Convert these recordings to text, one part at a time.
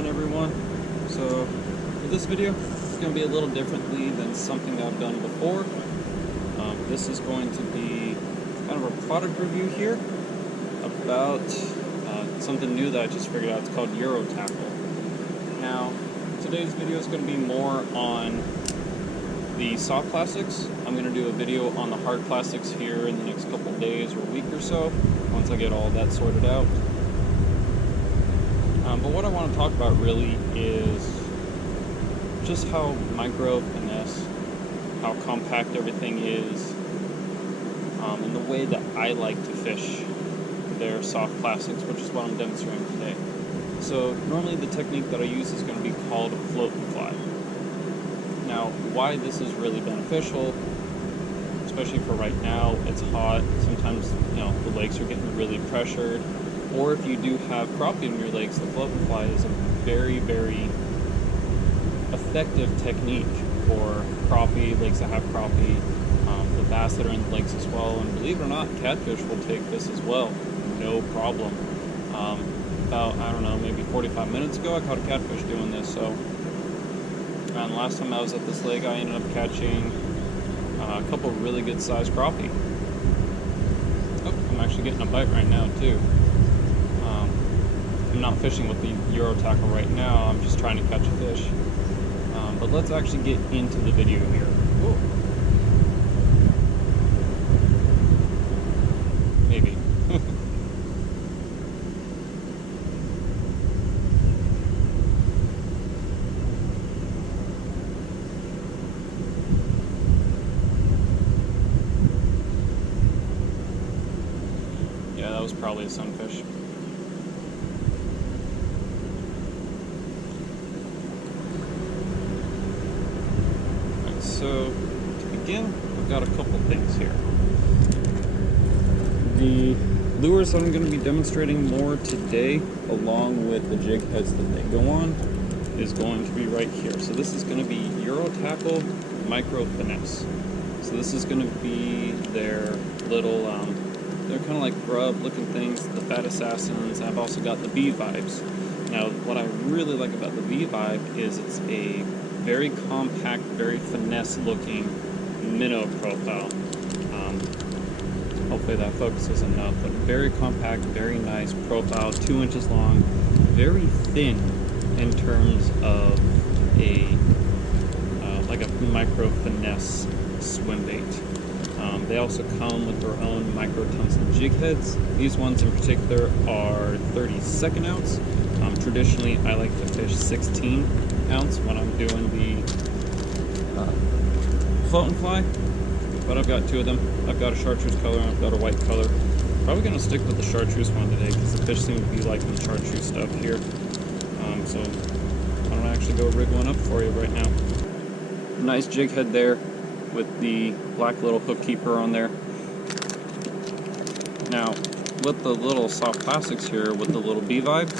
on, everyone? So for this video, it's going to be a little differently than something that I've done before. This is going to be kind of a product review here about something new that I just figured out. It's called Eurotackle. Now, today's video is going to be more on the soft plastics. I'm going to do a video on the hard plastics here in the next couple days or a week or so, once I get all that sorted out. But what I want to talk about really is just how micro finesse, how compact everything is, and the way that I like to fish their soft plastics, which is what I'm demonstrating today. So normally the technique that I use is going to be called a float and fly. Now, why this is really beneficial, especially for right now, it's hot, sometimes the lakes are getting really pressured, or if you do have crappie in your lakes, the float and fly is a very, very effective technique for crappie, lakes that have crappie, the bass that are in the lakes as well, and believe it or not, catfish will take this as well, no problem. About, I don't know, maybe 45 minutes ago, I caught a catfish doing this, so and last time I was at this lake, I ended up catching a couple really good sized crappie. Oh, I'm actually getting a bite right now too. I'm not fishing with the Eurotackle right now, I'm just trying to catch a fish. But let's actually get into the video here. Whoa. Maybe. Yeah, that was probably a sunfish. So, to begin, I've got a couple things here. The lures that I'm going to be demonstrating more today, along with the jig heads that they go on, is going to be right here. So this is going to be Eurotackle Micro Finesse. So this is going to be their little, they're kind of like grub looking things, the Fat Assassins. I've also got the Bee Vibes. Now, what I really like about the Bee Vibe is it's a very compact, very finesse-looking minnow profile. Hopefully that focuses enough, but very compact, very nice profile, 2 inches long, very thin in terms of a like a micro finesse swim bait. They also come with their own micro tungsten jig heads. These ones in particular are 32nd ounce. Traditionally, I like to fish 16 ounce when I'm doing the float and fly, but I've got 2 of them. I've got a chartreuse color and I've got a white color. Probably going to stick with the chartreuse one today because the fish seem to be liking the chartreuse stuff here. So I'm going to actually go rig one up for you right now. Nice jig head there with the black little hook keeper on there. Now, with the little soft plastics here with the little Bee Vibe,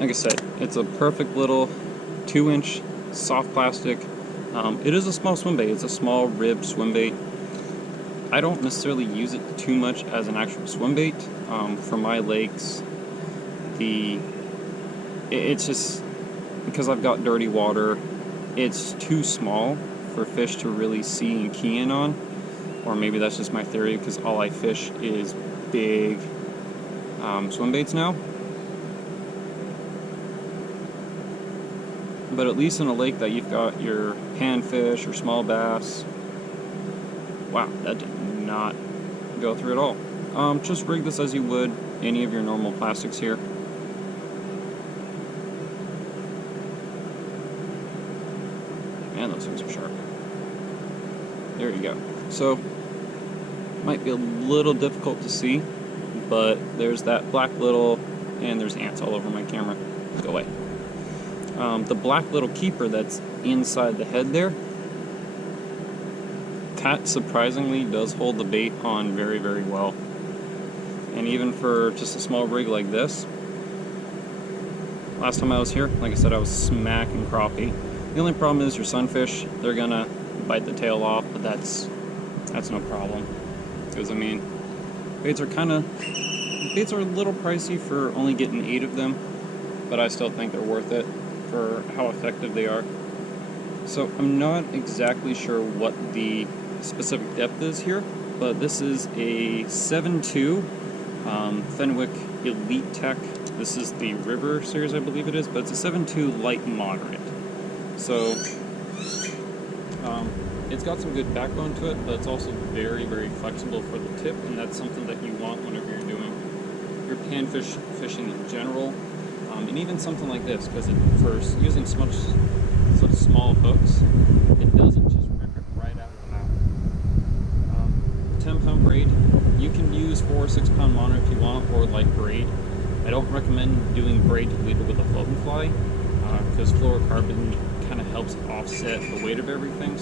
like I said, it's a perfect little 2-inch soft plastic. It is a small swim bait. It's a small rib swim bait. I don't necessarily use it too much as an actual swim bait. For my lakes, it's just because I've got dirty water, it's too small for fish to really see and key in on. Or maybe that's just my theory because all I fish is big swim baits now. But at least in a lake that you've got your panfish or small bass, wow, that did not go through at all. Just rig this as you would any of your normal plastics here. Man, those things are sharp. There you go. So, might be a little difficult to see, but there's that black little, and there's ants all over my camera. Go away. The black little keeper that's inside the head there, that surprisingly does hold the bait on very, very well. And even for just a small rig like this, last time I was here, like I said, I was smacking crappie. The only problem is your sunfish, they're gonna bite the tail off, but that's no problem. Because I mean, baits are a little pricey for only getting 8 of them. but I still think they're worth it for how effective they are. So I'm not exactly sure what the specific depth is here, but this is a 7.2 Fenwick Elite Tech. This is the River series, I believe it is, but it's a 7.2 light moderate. So it's got some good backbone to it, but it's also very, very flexible for the tip, and that's something that you want whenever you're doing your panfish fishing in general, and even something like this, because for using such small hooks, it doesn't just rip it right out of the mouth. 10-pound braid, you can use 4 or 6 pound mono if you want, or like braid. I don't recommend doing braid to lead it with a float and fly, because fluorocarbon kind of helps offset the weight of everything.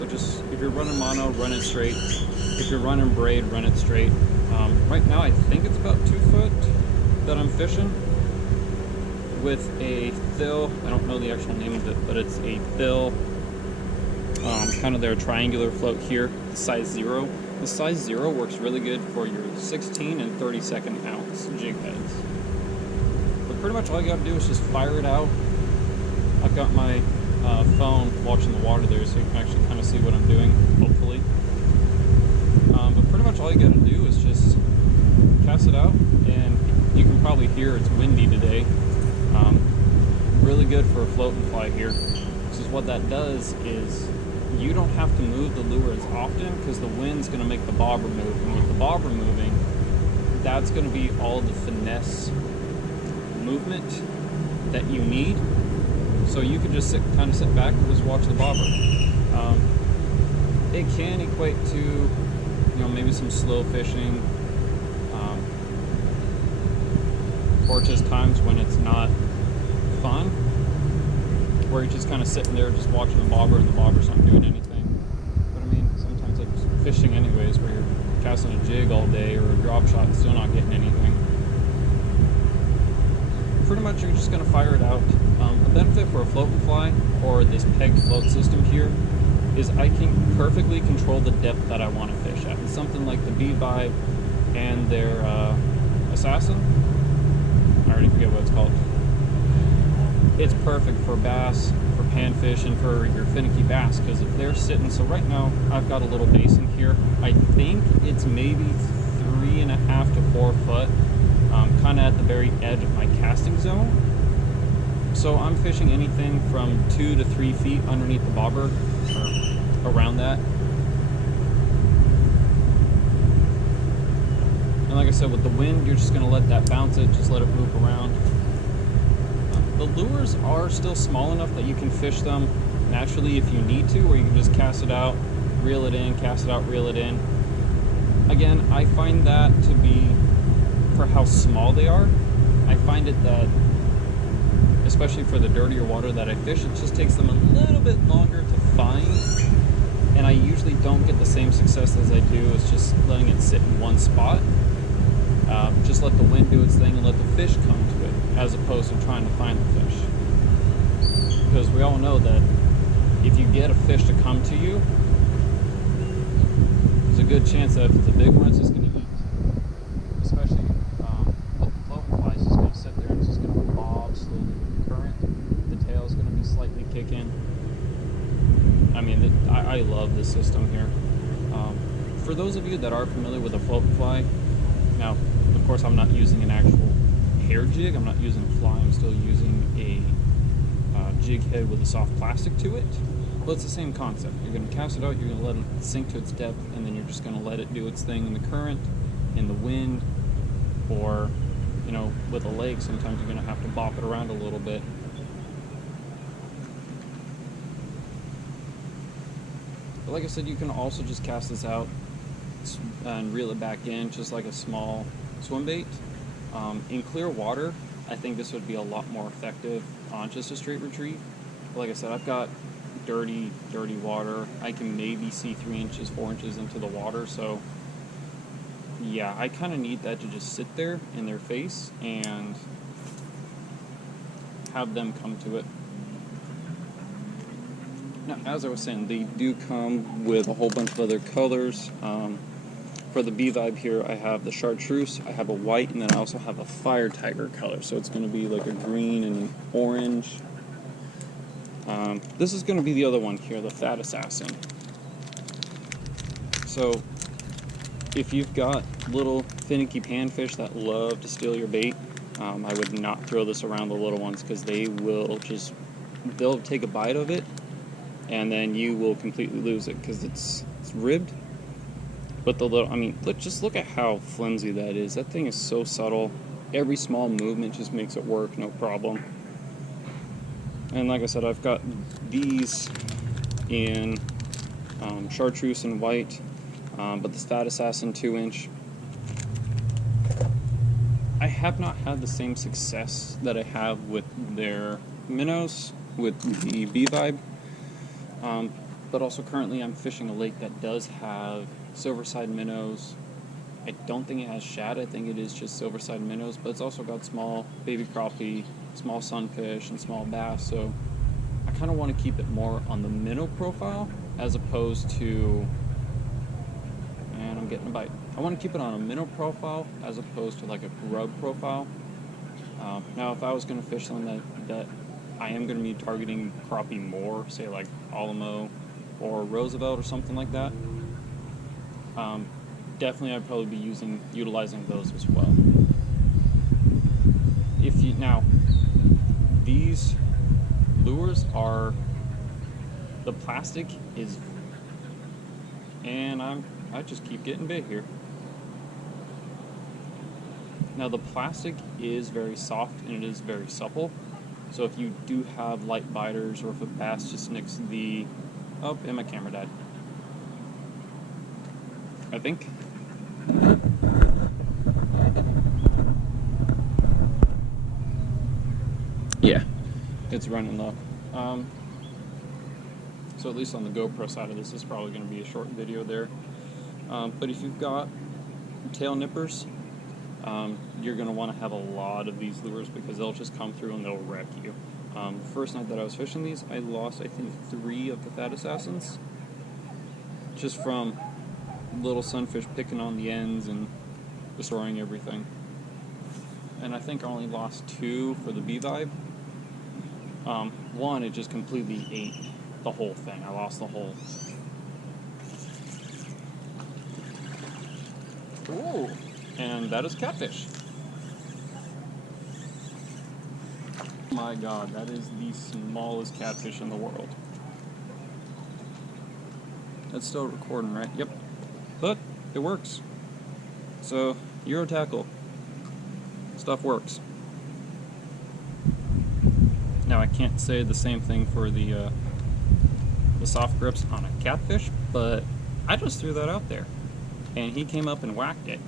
So just, if you're running mono, run it straight. If you're running braid, run it straight. Right now I think it's about 2 foot that I'm fishing with a thill. I don't know the actual name of it, but it's a thill, kind of their triangular float here, size 0. The size 0 works really good for your 16 and 32nd ounce jig heads. But pretty much all you gotta do is just fire it out. I've got my phone watching the water there, so you can actually kind of see what I'm doing, hopefully. But pretty much all you gotta do is just cast it out, and you can probably hear it's windy today. Really good for a float and fly here. Because what that does is you don't have to move the lure as often, because the wind's going to make the bobber move, and with the bobber moving, that's going to be all the finesse movement that you need. So you can just kind of sit back and just watch the bobber. It can equate to, maybe some slow fishing, or just times when it's not fun, where you're just kind of sitting there just watching the bobber and the bobber's not doing anything. But I mean, sometimes it's fishing anyways, where you're casting a jig all day or a drop shot and still not getting anything. Pretty much you're just going to fire it out. The benefit for a float and fly, or this pegged float system here, is I can perfectly control the depth that I want to fish at. And something like the B-Vibe and their Assassin, I already forget what it's called. It's perfect for bass, for panfish, and for your finicky bass, because if they're sitting, so right now I've got a little basin here. I think it's maybe 3.5 to 4 foot, kind of at the very edge of my casting zone. So I'm fishing anything from 2 to 3 feet underneath the bobber, or around that. And like I said, with the wind, you're just going to let that bounce it, just let it move around. The lures are still small enough that you can fish them naturally if you need to, or you can just cast it out, reel it in, cast it out, reel it in. Again, I find that to be, for how small they are, I find it that, especially for the dirtier water that I fish, it just takes them a little bit longer to find, and I usually don't get the same success as I do as just letting it sit in one spot. Just let the wind do its thing and let the fish come to it, as opposed to trying to find the fish. Because we all know that if you get a fish to come to you, there's a good chance that if it's a big one, it's just going to eat. Especially with the float and fly, it's just going to sit there and it's just going to bob slowly with the current. The tail's going to be slightly kicking. I mean, I love this system here. For those of you that are familiar with a float and fly, now, of course, I'm not using an actual hair jig. I'm not using a fly. I'm still using a jig head with a soft plastic to it. But it's the same concept. You're going to cast it out, you're going to let it sink to its depth, and then you're just going to let it do its thing in the current, in the wind, or, with a lake, sometimes you're going to have to bop it around a little bit. But like I said, you can also just cast this out and reel it back in, just like a small swim bait. In clear water, I think this would be a lot more effective on just a straight retrieve. But like I said, I've got dirty water. I can maybe see 3 inches, 4 inches into the water, so yeah, I kind of need that to just sit there in their face and have them come to it. Now, as I was saying, they do come with a whole bunch of other colors. For the bee vibe here, I have the chartreuse, I have a white, and then I also have a fire tiger color. So it's going to be like a green and an orange. This is going to be the other one here, the fat assassin. So if you've got little finicky panfish that love to steal your bait, I would not throw this around the little ones, because they'll take a bite of it and then you will completely lose it because it's ribbed. But just look at how flimsy that is. That thing is so subtle. Every small movement just makes it work, no problem. And like I said, I've got these in chartreuse and white, but this fat assassin 2-inch, I have not had the same success that I have with their minnows, with the bee vibe. But also currently I'm fishing a lake that does have silverside minnows. I don't think it has shad, I think it is just silverside minnows, but it's also got small baby crappie, small sunfish, and small bass, so I kind of want to keep it more on the minnow profile as opposed to, and I'm getting a bite. I want to keep it on a minnow profile as opposed to like a grub profile. Now if I was going to fish something that I am going to be targeting crappie more, say like Alamo or Roosevelt or something like that, definitely I'd probably be utilizing those as well. Now, these lures are, the plastic is, and I just keep getting bit here. Now the plastic is very soft and it is very supple. So if you do have light biters, or if a bass just nicks the, oh, and my camera died, I think. Yeah, it's running low. So at least on the GoPro side of this is probably going to be a short video there. But if you've got tail nippers, you're going to want to have a lot of these lures, because they'll just come through and they'll wreck you. The first night that I was fishing these, I lost, I think, 3 of the fat assassins, just from little sunfish picking on the ends and destroying everything. And I think I only lost 2 for the bee vibe. One, it just completely ate the whole thing. I lost the whole. Ooh, and that is catfish. My God, that is the smallest catfish in the world. That's still recording, right? Yep. But it works. So, Eurotackle. Stuff works. Now, I can't say the same thing for the soft grips on a catfish, but I just threw that out there, and he came up and whacked it.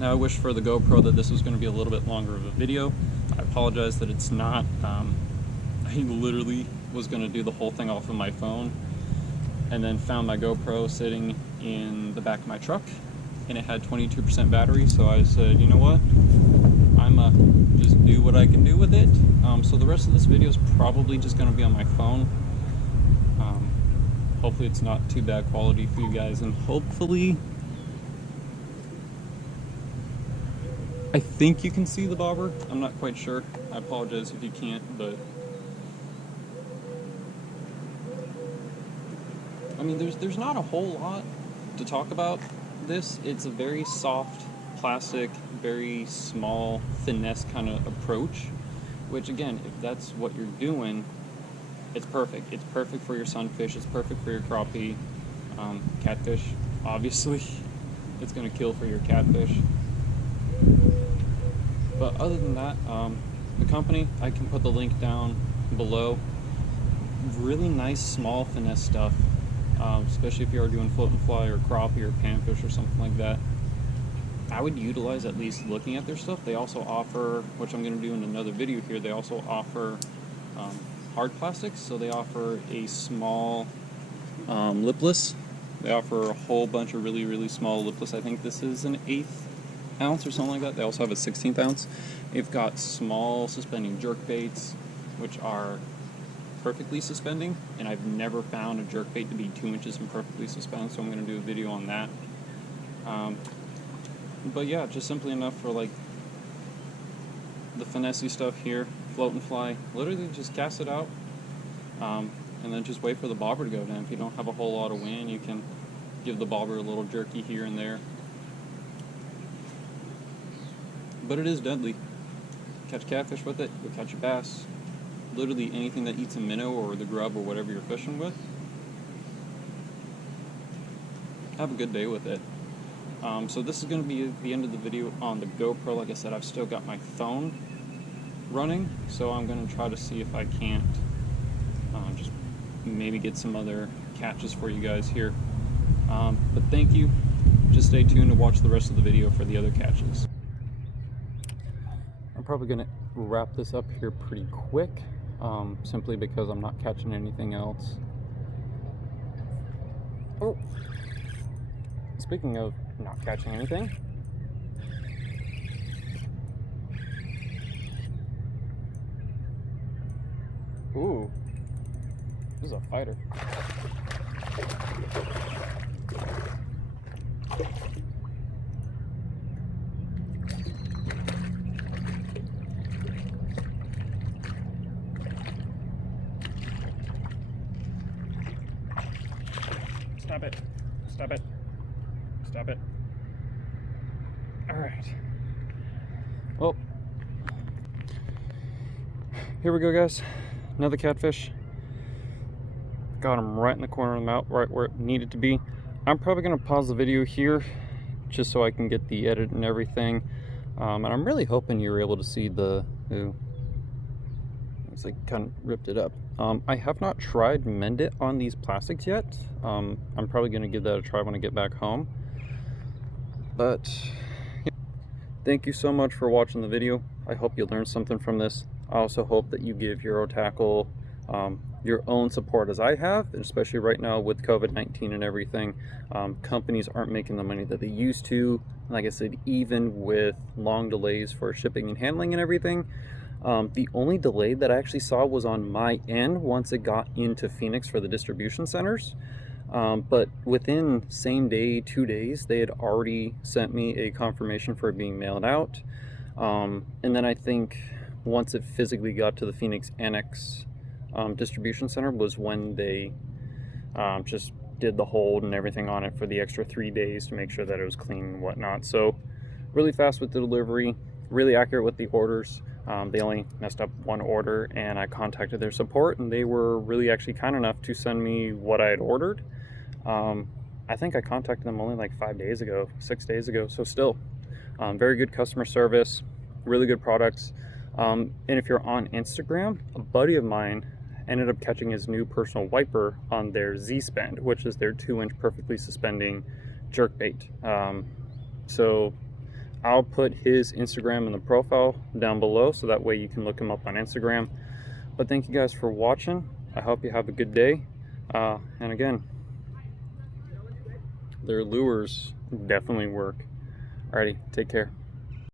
Now, I wish for the GoPro that this was going to be a little bit longer of a video. I apologize that it's not. I literally was going to do the whole thing off of my phone, and then found my GoPro sitting in the back of my truck, and it had 22% battery, so I said, you know what, I'm just do what I can do with it. So the rest of this video is probably just going to be on my phone. Hopefully it's not too bad quality for you guys, and hopefully, I think you can see the bobber. I'm not quite sure. I apologize if you can't, but I mean, there's not a whole lot to talk about this. It's a very soft plastic, very small finesse kind of approach, which again, if that's what you're doing, it's perfect. It's perfect for your sunfish, it's perfect for your crappie, catfish, obviously. It's going to kill for your catfish. But other than that, the company, I can put the link down below. Really nice small finesse stuff, especially if you are doing float and fly or crappie or panfish or something like that. I would utilize at least looking at their stuff. They also offer, which I'm going to do in another video here, they also offer hard plastics. So they offer a small lipless. They offer a whole bunch of really, really small lipless. I think this is an 1/8 ounce or something like that. They also have a 16th ounce. They've got small suspending jerk baits, which are perfectly suspending, and I've never found a jerkbait to be 2 inches and perfectly suspend, so I'm going to do a video on that. But yeah, just simply enough for like the finesse stuff here, float and fly. Literally just cast it out, and then just wait for the bobber to go down. If you don't have a whole lot of wind, you can give the bobber a little jerky here and there. But it is deadly. Catch catfish with it, you'll catch a bass. Literally anything that eats a minnow or the grub or whatever you're fishing with. Have a good day with it. So this is going to be the end of the video on the GoPro. Like I said, I've still got my phone running, so I'm going to try to see if I can't just maybe get some other catches for you guys here. But thank you. Just stay tuned to watch the rest of the video for the other catches. I'm probably going to wrap this up here pretty quick, simply because I'm not catching anything else. Oh, speaking of not catching anything, ooh, this is a fighter. Stop it. Stop it. Stop it. Alright. Well, here we go, guys. Another catfish. Got him right in the corner of the mouth, right where it needed to be. I'm probably going to pause the video here just so I can get the edit and everything. And I'm really hoping you were able to see the... Ooh, it's like kind of ripped it up. I have not tried mend it on these plastics yet. I'm probably going to give that a try when I get back home. But yeah. Thank you so much for watching the video. I hope you learned something from this. I also hope that you give Eurotackle your own support as I have, especially right now with COVID-19 and everything. Companies aren't making the money that they used to. Like I said, even with long delays for shipping and handling and everything. The only delay that I actually saw was on my end once it got into Phoenix for the distribution centers. But within same day, 2 days, they had already sent me a confirmation for it being mailed out. And then I think once it physically got to the Phoenix Annex distribution center was when they just did the hold and everything on it for the extra 3 days to make sure that it was clean and whatnot. So really fast with the delivery, really accurate with the orders. They only messed up one order, and I contacted their support, and they were really actually kind enough to send me what I had ordered. I think I contacted them only like 5 days ago, 6 days ago, so still very good customer service, really good products. And if you're on Instagram, a buddy of mine ended up catching his new personal wiper on their Z-Spend, which is their 2-inch perfectly suspending jerkbait. So I'll put his Instagram in the profile down below, so that way you can look him up on Instagram. But thank you guys for watching. I hope you have a good day. And again, their lures definitely work. Alrighty, take care.